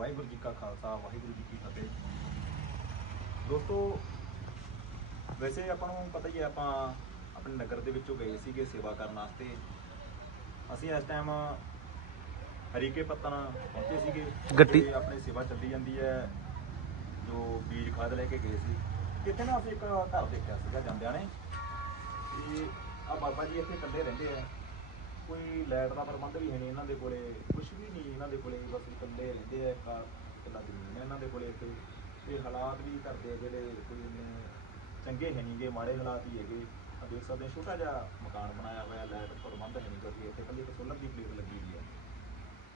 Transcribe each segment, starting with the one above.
ਵਾਹਿਗੁਰੂ ਜੀ ਕਾ ਖਾਲਸਾ ਵਾਹਿਗੁਰੂ ਜੀ ਕੀ ਫਤਿਹ। ਦੋਸਤੋ ਵੈਸੇ ਆਪਾਂ ਨੂੰ ਪਤਾ ਹੀ ਹੈ ਆਪਾਂ ਆਪਣੇ ਨਗਰ ਦੇ ਵਿੱਚੋਂ ਗਏ ਸੀਗੇ ਸੇਵਾ ਕਰਨ ਵਾਸਤੇ। ਅਸੀਂ ਇਸ ਟਾਈਮ ਹਰੀਕੇ ਪੱਤਨ ਪਹੁੰਚੇ ਸੀਗੇ ਗੱਟੀ- ਤੇ ਆਪਣੀ ਸੇਵਾ ਚੱਲੀ ਜਾਂਦੀ ਹੈ ਜੋ ਬੀਜ ਖਾਦ ਲੈ ਕੇ ਗਏ ਸੀ। ਕਿਤੇ ਨਾ ਅਸੀਂ ਇੱਕ ਘਰ ਦੇਖਿਆ ਸੀਗਾ ਜਾਂਦਿਆਂ ਨੇ। ਤੇ ਆ ਬਾਬਾ ਜੀ ਇੱਥੇ ਇਕੱਲੇ ਰਹਿੰਦੇ ਆ। ਕੋਈ ਲਾਈਟ ਦਾ ਪ੍ਰਬੰਧ ਵੀ ਹੈ ਨਹੀਂ ਇਹਨਾਂ ਦੇ ਕੋਲੇ ਕੁਝ ਵੀ ਨਹੀਂ ਦੇ ਕੋਲੇ ਬਸ ਇਕੱਲੇ ਰਹਿੰਦੇ ਆ ਇੱਕ ਇਕੱਲਾ ਜ਼ਮੀਨ ਹੈ ਇਹਨਾਂ ਦੇ ਕੋਲੇ ਤੇ ਤੇ ਹਾਲਾਤ ਵੀ ਕਰਦੇ ਜਿਹੜੇ ਕੋਈ ਇੰਨੇ ਚੰਗੇ ਹੈ ਨਹੀਂਗੇ ਮਾੜੇ ਹਾਲਾਤ ਹੀ ਹੈਗੇ। ਆ ਦੇਖ ਸਕਦੇ ਹੋ, ਛੋਟਾ ਜਿਹਾ ਮਕਾਨ ਬਣਾਇਆ ਹੋਇਆ ਲਾਈਟ ਪ੍ਰਬੰਧ ਹੈ ਨਹੀਂ ਕਿਉਂਕਿ ਇੱਥੇ ਇਕੱਲੀ ਇੱਕ ਸੋਲਰ ਦੀ ਪਲੇਟ ਲੱਗੀ ਹੋਈ ਹੈ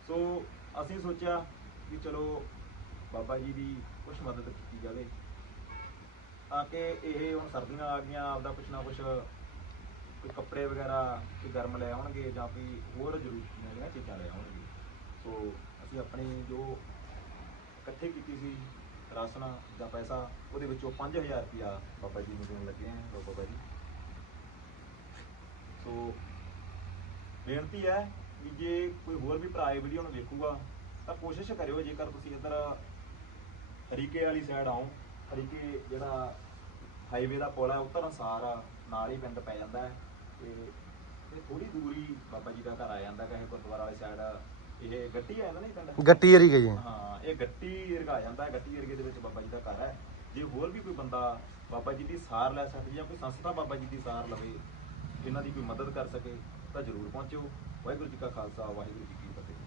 ਸੋ ਅਸੀਂ ਸੋਚਿਆ ਕਿ ਚਲੋ ਬਾਬਾ ਜੀ ਦੀ ਕੁਝ ਮਦਦ ਕੀਤੀ ਜਾਵੇ। ਤਾਂ ਕਿ ਇਹ ਹੁਣ ਸਰਦੀਆਂ ਆ ਗਈਆਂ, ਆਪਦਾ ਕੁਛ ਨਾ ਕੁਛ ਕੋਈ ਕੱਪੜੇ ਵਗੈਰਾ, ਕੋਈ ਗਰਮ ਲੈ ਆਉਣਗੇ ਜਾਂ ਕੋਈ ਹੋਰ ਜ਼ਰੂਰਤ ਜਿਹੜੀਆਂ ਚੀਜ਼ਾਂ ਲੈ ਆਉਣਗੇ। ਸੋ ਅਸੀਂ ਆਪਣੀ ਜੋ ਇਕੱਠੇ ਕੀਤੀ ਸੀ ਰਾਸ਼ਨ ਜਾਂ ਪੈਸਾ ਉਹਦੇ ਵਿੱਚੋਂ 5000 ਰੁਪਇਆ ਬਾਬਾ ਜੀ ਨੂੰ ਦੇਣ ਲੱਗੇ ਹਾਂ ਲਓ ਬਾਬਾ ਜੀ। ਸੋ ਬੇਨਤੀ ਹੈ ਵੀ ਜੇ ਕੋਈ ਹੋਰ ਵੀ ਭਰਾ ਇਹ ਵੀਡੀਓ ਨੂੰ ਵੇਖੂਗਾ ਤਾਂ ਕੋਸ਼ਿਸ਼ ਕਰਿਓ ਜੇਕਰ ਤੁਸੀਂ ਇੱਧਰ ਹਰੀਕੇ ਵਾਲੀ ਸਾਈਡ ਆਓ ਹਰੀਕੇ ਜਿਹੜਾ ਹਾਈਵੇ ਦਾ ਪੁਲ ਹੈ ਉੱਤਰ ਅਨਸਾਰ ਆ, ਨਾਲ ਹੀ ਪਿੰਡ ਪੈ ਜਾਂਦਾ ਹੈ ਤੇ ਇਹ ਥੋੜੀ ਦੂਰੀ ਬਾਬਾ ਜੀ ਦਾ ਘਰ ਆ ਜਾਂਦਾ ਕਹੇ ਗੁਰਦੁਆਰਾ ਵਾਲੀ ਸਾਈਡ ਇਹ ਗੱਟੀ ਆ ਜਾਂਦਾ ਨਹੀਂ ਪਿੰਡ ਗੱਟੀ ਏਰੀ ਗਈ ਹੈ। ਇਹ ਗੱਟੀ ਏਰਗਾ ਜਾਂਦਾ ਹੈ ਗੱਟੀ ਏਰਗੇ ਦੇ ਵਿੱਚ ਬਾਬਾ ਜੀ ਦਾ ਘਰ ਹੈ। ਜੇ ਹੋਰ ਵੀ ਕੋਈ ਬੰਦਾ ਬਾਬਾ ਜੀ ਦੀ ਸਾਰ ਲੈ ਸਕਦੀ ਜਾਂ ਕੋਈ ਸੰਸਥਾ ਬਾਬਾ ਜੀ ਦੀ ਸਾਰ ਲਵੇ ਇਹਨਾਂ ਦੀ ਕੋਈ ਮਦਦ ਕਰ ਸਕੇ ਤਾਂ ਜ਼ਰੂਰ ਪਹੁੰਚਿਓ। ਵਾਹਿਗੁਰੂ ਜੀ ਕਾ ਖਾਲਸਾ ਵਾਹਿਗੁਰੂ ਜੀ ਕੀ